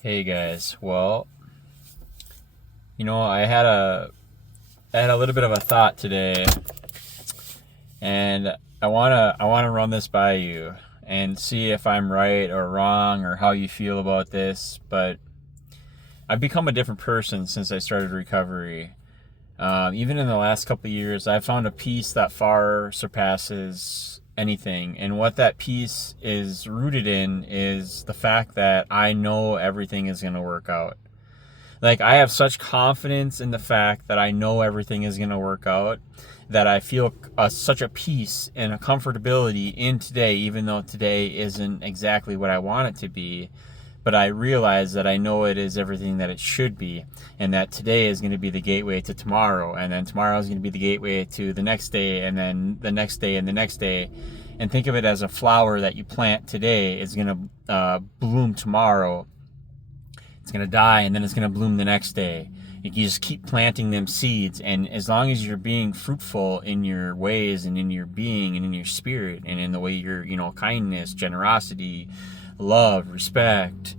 Hey guys, well, I had a little bit of a thought today, and I wanna run this by you and see if I'm right or wrong or how you feel about this. But I've become a different person since I started recovery. Even in the last couple of years, I've found a peace that far surpasses anything. And what that peace is rooted in is the fact that I know everything is going to work out. Like, I have such confidence in the fact that I know everything is going to work out that I feel such a peace and a comfortability in today, even though today isn't exactly what I want it to be. But I realize that I know it is everything that it should be, and that today is going to be the gateway to tomorrow, and then tomorrow is going to be the gateway to the next day, and then the next day, and the next day. And think of it as a flower that you plant today is going to bloom tomorrow. It's going to die, and then it's going to bloom the next day. You just keep planting them seeds, and as long as you're being fruitful in your ways and in your being and in your spirit and in the way you're, kindness, generosity, love, respect,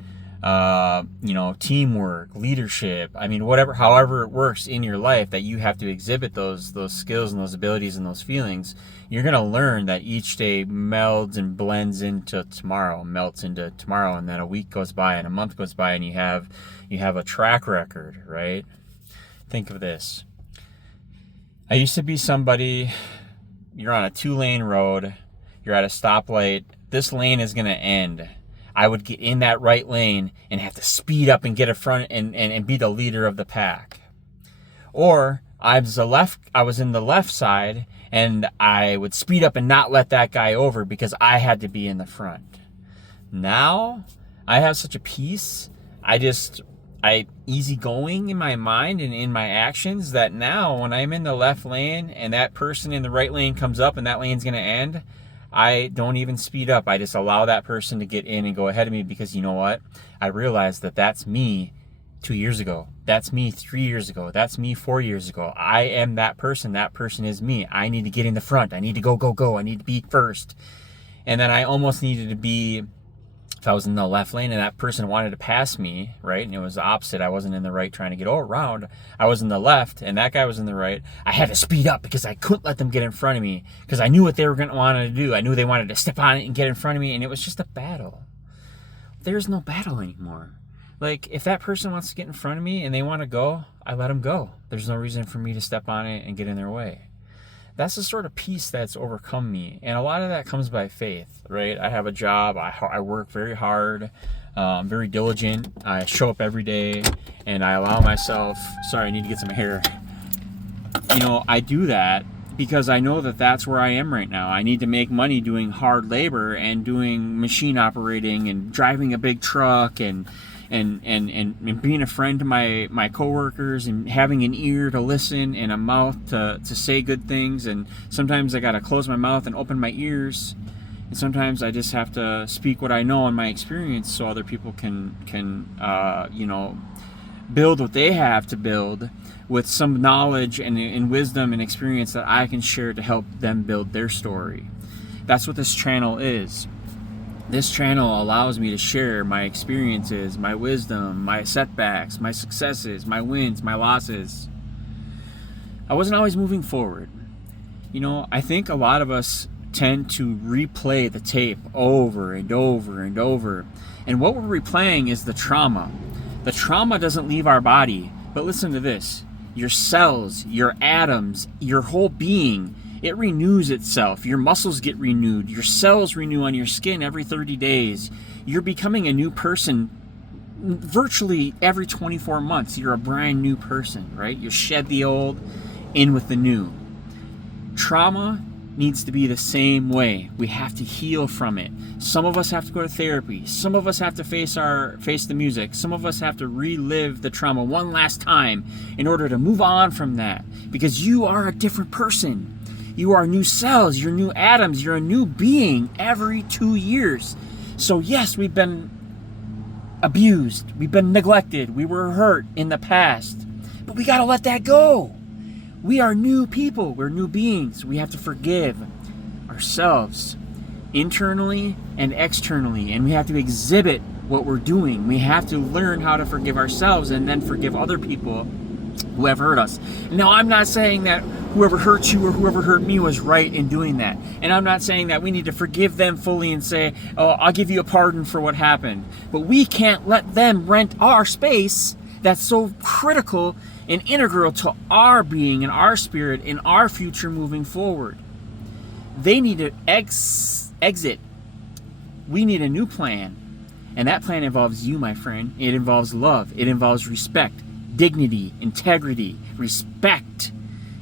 teamwork, leadership. I mean, however it works in your life, that you have to exhibit those skills and those abilities and those feelings. You're gonna learn that each day melds and blends into tomorrow, melts into tomorrow, and then a week goes by and a month goes by, and you have a track record, right? Think of this. I used to be somebody. You're on a 2-lane road. You're at a stoplight. This lane is gonna end. I would get in that right lane and have to speed up and get in front and be the leader of the pack. Or I was in the left side, and I would speed up and not let that guy over because I had to be in the front. Now I have such a peace. I easygoing in my mind and in my actions, that now when I'm in the left lane and that person in the right lane comes up and that lane's going to end, I don't even speed up. I just allow that person to get in and go ahead of me, because you know what? I realized that that's me 2 years ago. That's me 3 years ago. That's me 4 years ago. I am that person. That person is me. I need to get in the front. I need to go, go, go. I need to be first. And then I almost needed to be, if I was in the left lane and that person wanted to pass me, right, and it was the opposite, I wasn't in the right trying to get around, I was in the left and that guy was in the right, I had to speed up because I couldn't let them get in front of me, because I knew what they were going to want to do. I knew they wanted to step on it and get in front of me, and it was just a battle. There's no battle anymore. Like, if that person wants to get in front of me and they want to go, I let them go. There's no reason for me to step on it and get in their way. That's the sort of peace that's overcome me. And a lot of that comes by faith, right? I have a job. I work very hard. I'm very diligent. I show up every day, and I allow myself, sorry, I need to get some hair. I do that because I know that that's where I am right now. I need to make money doing hard labor and doing machine operating and driving a big truck and being a friend to my coworkers, and having an ear to listen and a mouth to say good things. And sometimes I gotta close my mouth and open my ears, and sometimes I just have to speak what I know in my experience, so other people can build what they have to build with some knowledge and wisdom and experience that I can share to help them build their story. That's what this channel is. This channel allows me to share my experiences, my wisdom, my setbacks, my successes, my wins, my losses. I wasn't always moving forward. I think a lot of us tend to replay the tape over and over and over. And what we're replaying is the trauma. The trauma doesn't leave our body. But listen to this. Your cells, your atoms, your whole being, it renews itself. Your muscles get renewed. Your cells renew on your skin every 30 days. You're becoming a new person virtually every 24 months. You're a brand new person, right? You shed the old, in with the new. Trauma needs to be the same way. We have to heal from it. Some of us have to go to therapy. Some of us have to face the music. Some of us have to relive the trauma one last time in order to move on from that. Because you are a different person. You are new cells, you're new atoms, you're a new being every 2 years. So yes, we've been abused, we've been neglected, we were hurt in the past, but we gotta let that go. We are new people, we're new beings. We have to forgive ourselves internally and externally, and we have to exhibit what we're doing. We have to learn how to forgive ourselves and then forgive other people who have hurt us. Now, I'm not saying that whoever hurt you or whoever hurt me was right in doing that. And I'm not saying that we need to forgive them fully and say, oh, I'll give you a pardon for what happened. But we can't let them rent our space that's so critical and integral to our being and our spirit and our future moving forward. They need to exit. We need a new plan. And that plan involves you, my friend. It involves love. It involves respect, dignity, integrity, respect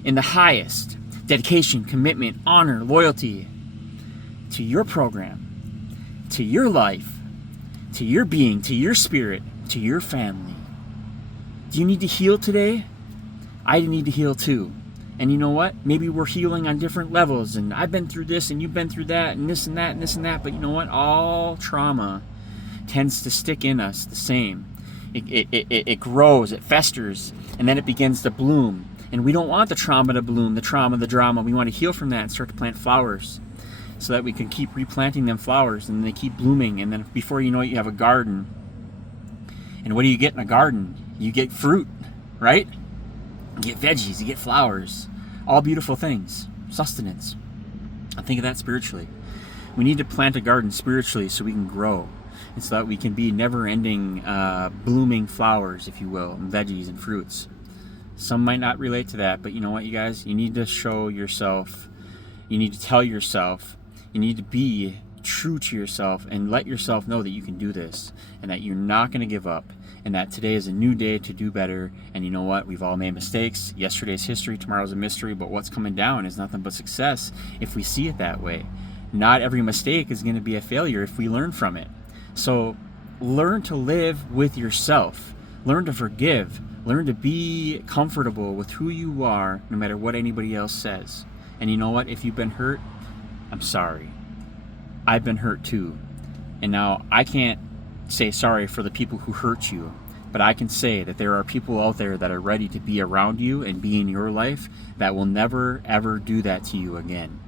in the highest, dedication, commitment, honor, loyalty to your program, to your life, to your being, to your spirit, to your family. Do you need to heal today? I need to heal too. And you know what? Maybe we're healing on different levels, and I've been through this and you've been through that and this and that and this and that, but you know what? All trauma tends to stick in us the same. It grows, it festers, and then it begins to bloom. And we don't want the trauma to bloom, the trauma, the drama. We want to heal from that and start to plant flowers so that we can keep replanting them flowers and they keep blooming. And then before you know it, you have a garden. And what do you get in a garden? You get fruit, right? You get veggies, you get flowers, all beautiful things, sustenance. I think of that spiritually. We need to plant a garden spiritually so we can grow. And so that we can be never-ending, blooming flowers, if you will, and veggies and fruits. Some might not relate to that, but you know what, you guys? You need to show yourself. You need to tell yourself. You need to be true to yourself and let yourself know that you can do this and that you're not going to give up and that today is a new day to do better. And you know what? We've all made mistakes. Yesterday's history, tomorrow's a mystery, but what's coming down is nothing but success if we see it that way. Not every mistake is going to be a failure if we learn from it. So learn to live with yourself. Learn to forgive. Learn to be comfortable with who you are, no matter what anybody else says. And you know what? If you've been hurt, I'm sorry. I've been hurt too. And now I can't say sorry for the people who hurt you, but I can say that there are people out there that are ready to be around you and be in your life that will never, ever do that to you again.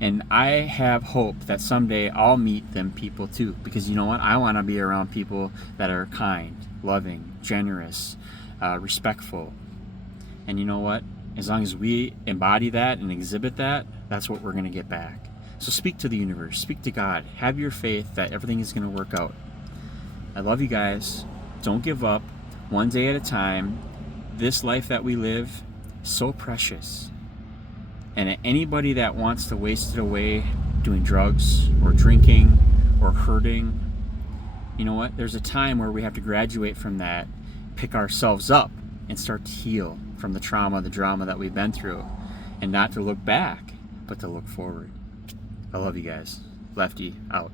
And I have hope that someday I'll meet them people too, because you know what? I want to be around people that are kind, loving, generous, respectful. And you know what? As long as we embody that and exhibit that, that's what we're going to get back. So speak to the universe, speak to God, have your faith that everything is going to work out. I love you guys. Don't give up. One day at a time. This life that we live is so precious. And anybody that wants to waste it away doing drugs or drinking or hurting, you know what? There's a time where we have to graduate from that, pick ourselves up, and start to heal from the trauma, the drama that we've been through. And not to look back, but to look forward. I love you guys. Lefty out.